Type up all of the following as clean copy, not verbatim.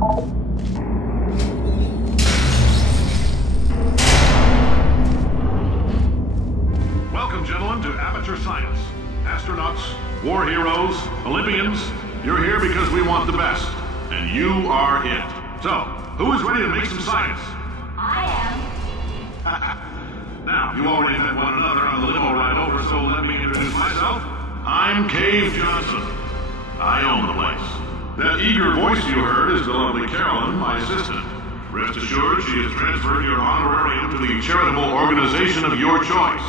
Welcome, gentlemen, to Amateur Science. Astronauts, war heroes, Olympians, you're here because we want the best. And you are it. So, who is ready to make some science? I am. Now, you already met one another on the limo ride over, so let me introduce myself. I'm Cave Johnson. I own the place. That eager voice you heard is the lovely Carolyn, my assistant. Rest assured, she has transferred your honorarium to the charitable organization of your choice.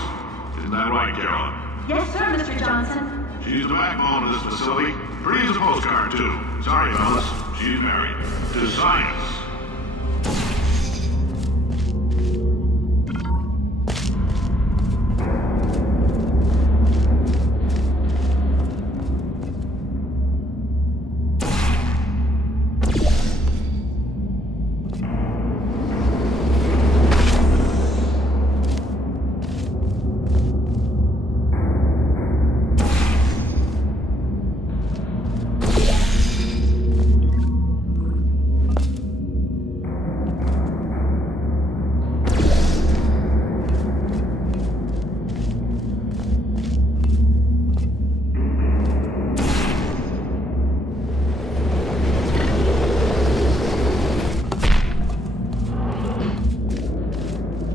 Isn't that right, Carolyn? Yes, sir, Mr. Johnson. She's the backbone of this facility. Pretty as a postcard, too. Sorry, fellas. She's married. To science.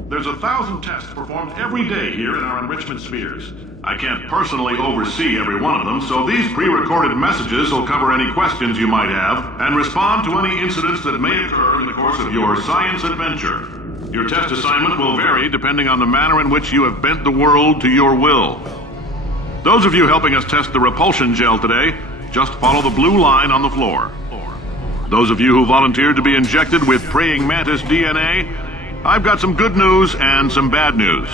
There's 1,000 tests performed every day here in our enrichment spheres. I can't personally oversee every one of them, so these pre-recorded messages will cover any questions you might have and respond to any incidents that may occur in the course of your science adventure. Your test assignment will vary depending on the manner in which you have bent the world to your will. Those of you helping us test the repulsion gel today, just follow the blue line on the floor. Those of you who volunteered to be injected with praying mantis DNA, I've got some good news and some bad news.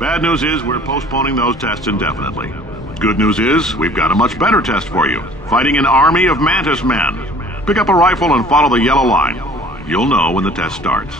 Bad news is we're postponing those tests indefinitely. Good news is we've got a much better test for you. Fighting an army of mantis men. Pick up a rifle and follow the yellow line. You'll know when the test starts.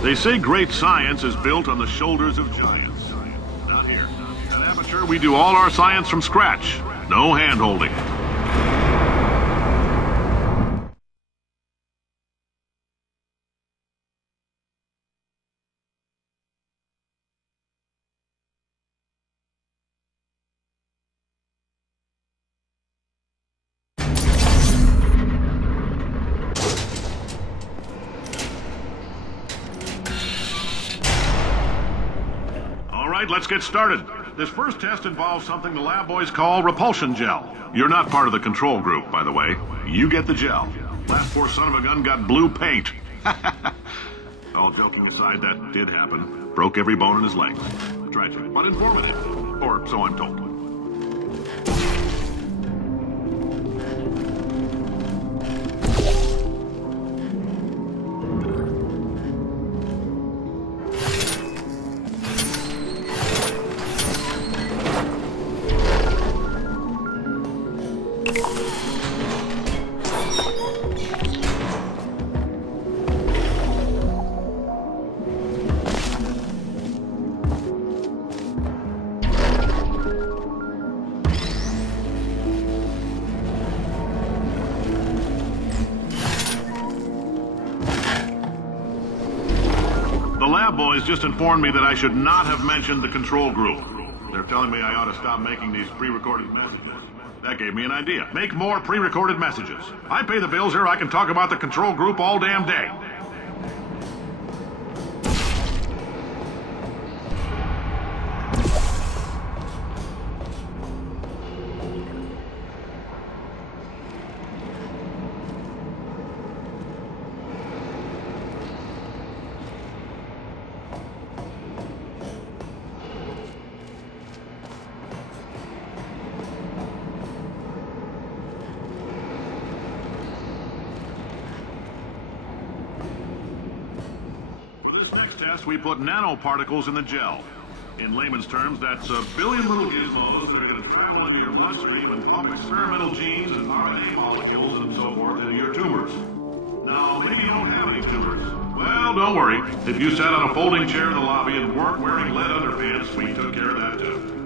They say great science is built on the shoulders of giants. Not here. At Amateur, we do all our science from scratch. No hand-holding. Let's get started. This first test involves something the lab boys call repulsion gel. You're not part of the control group, by the way. You get the gel. Last poor son of a gun got blue paint. All joking aside, that did happen. Broke every bone in his legs. Tragic, but informative. Or so I'm told. lab boys just informed me that I should not have mentioned the control group. They're telling me I ought to stop making these pre-recorded messages. That gave me an idea. Make more pre-recorded messages. I pay the bills here, I can talk about the control group all damn day. We put nanoparticles in the gel. In layman's terms, that's a billion little gizmos that are going to travel into your bloodstream and pump experimental genes and RNA molecules and so forth into your tumors. Now, maybe you don't have any tumors. Well, don't worry. If you sat on a folding chair in the lobby and weren't wearing lead underpants, we took care of that too.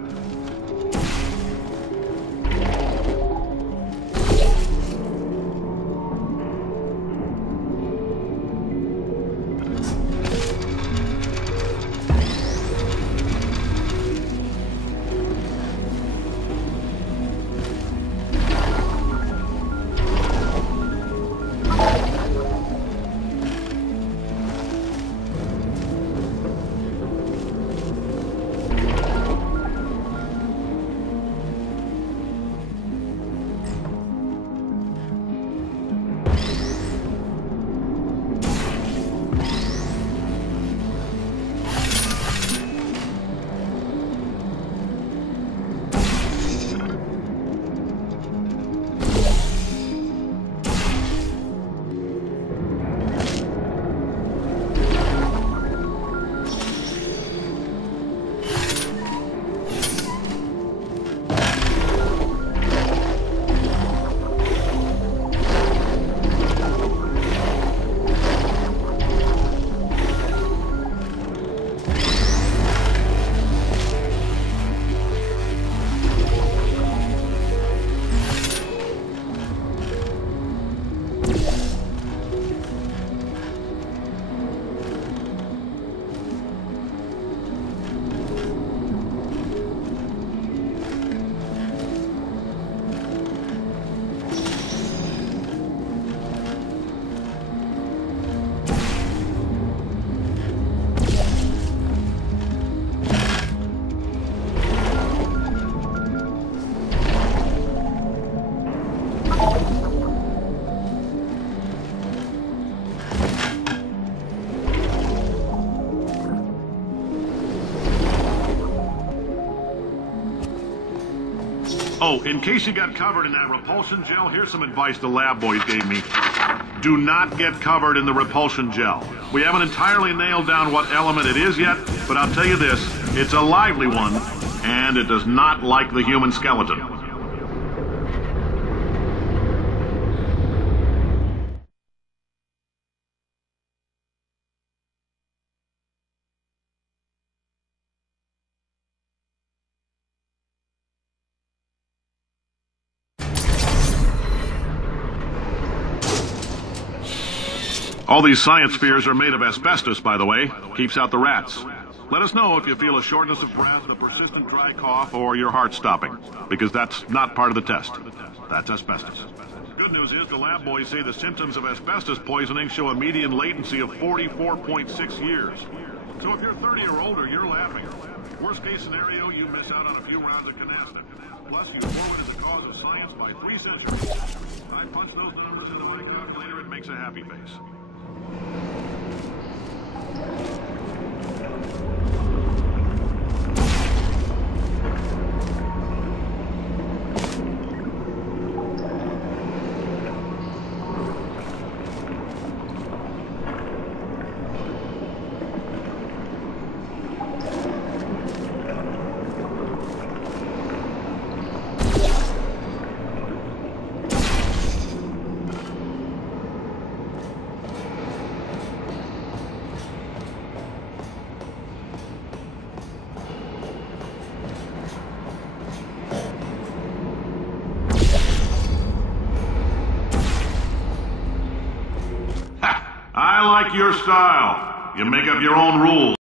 Oh, in case you got covered in that repulsion gel, here's some advice the lab boys gave me. Do not get covered in the repulsion gel. We haven't entirely nailed down what element it is yet, but I'll tell you this, it's a lively one, and it does not like the human skeleton. All these science spheres are made of asbestos, by the way. Keeps out the rats. Let us know if you feel a shortness of breath, a persistent dry cough, or your heart stopping, because that's not part of the test. That's asbestos. The good news is the lab boys say the symptoms of asbestos poisoning show a median latency of 44.6 years. So if you're 30 or older, you're laughing. Worst case scenario, you miss out on a few rounds of canasta. Plus, you forwarded the cause of science by 3 centuries. I punch those numbers into my calculator, it makes a happy face. I like your style. You make up your own rules.